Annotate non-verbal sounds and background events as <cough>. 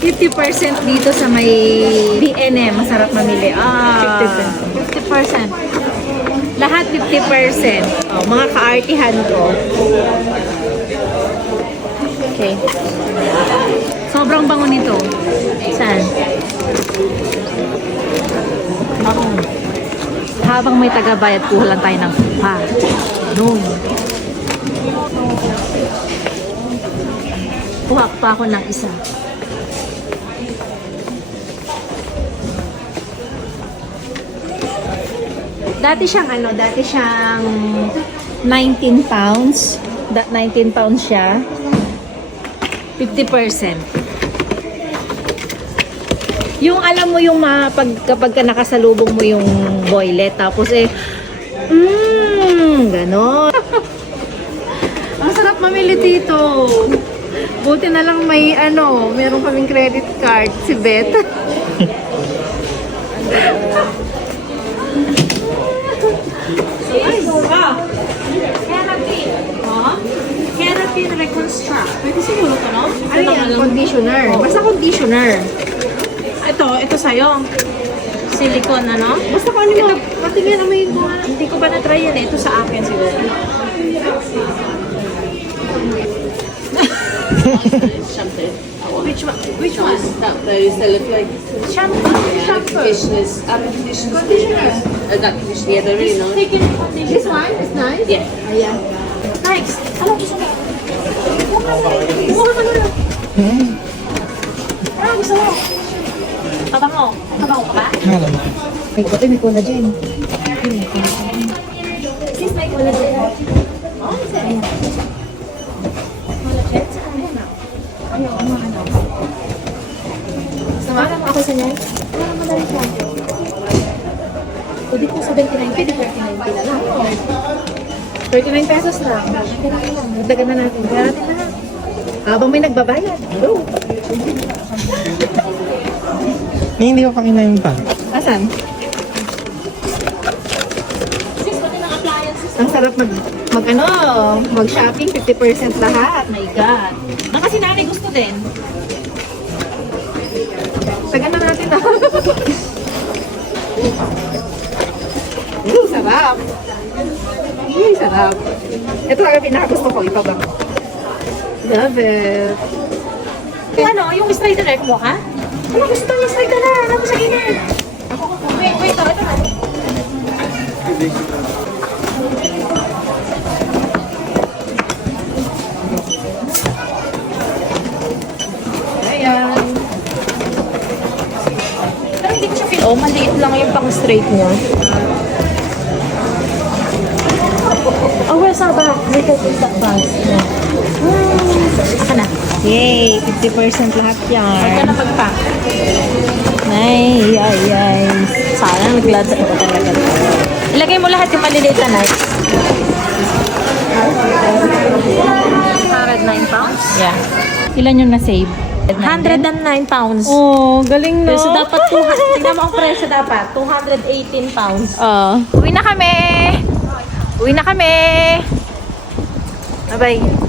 50% dito sa may BNM. Masarap mamili. Ah, 50%. Lahat 50%. Oh, mga kaartihan ko. Okay. Sobrang bango nito. Saan? Bango. Habang may tagabayad, kuha lang tayo ng pa. Noon. Kuha pa ako ng isa. Dati siyang ano, dati siyang 19 pounds. That 19 pounds siya. 50%. Yung alam mo yung ma, pag, kapag ka nakasalubong mo yung boylet, tapos eh, mmm, ganon. <laughs> Ang sarap mamili dito. Buti na lang may ano, meron kaming credit card, si Beth. <laughs> Keratin Reconstruct. Pwede siguro to, no? Ano yan? Conditioner. Basta conditioner. Ito, ito sa'yo. Silicone, ano? Basta kung ano mo. Patingin naman yung mga. Hindi ko pa na-try yan eh. Ito sa akin siguro. <laughs> Which one? Which one? That those they look like Shampoo. yeah, Shampoo. conditioners. Um, conditioners. Uh, that conditioner. Yeah, they're really nice. Conditioner. This one is nice. Yeah. Ayan. Next. Ano gusto mo? Tabango. Tabango ka ba? May kote, may collagen. Sis, may collagen. Oh, isa rin. Collagen? Saan mo na? Ayaw, ano, ano. Sama lang ako sa niyan. Ah, madali siya. Pwede po sa 29, pwede 39 pila lang. 39 pesos lang. Dagdagan na natin. Natin na. Habang may nagbabayad. Go. Eh, hindi ko pakinain pa. Asan? Ang sarap mag, mag ano, mag-shopping, 50% lahat. My God. Ang kasi nanay gusto din. Tagan na natin na. <laughs> Ooh, sarap. Uy, sarap. Ito talaga pinakagusto ko, ipabang. Love it. Ano, yung straight direct mo, ha? Ano gusto niya straight na? Ano sa gilid? Wait, wait, ito, ito. Ayan. Pero hindi ko siya feel. Oh, maliit lang yung pang straight niya. Oh, where's our bag? Wait, wait, wait, that. Aka na. Yay! 50% lahat Huwag ka yan. na mag-pack. Ay, ay, ay. Sana naglasa ko talaga. Ilagay mo lahat yung maliliit na knife. 109 pounds? Yeah. Ilan yung na-save? 109 pounds. Oh, galing no? So dapat, 200, <laughs> tingnan mo ang presyo dapat, 218 pounds. Oh. Uwi na kami! Uwi na kami! Bye-bye.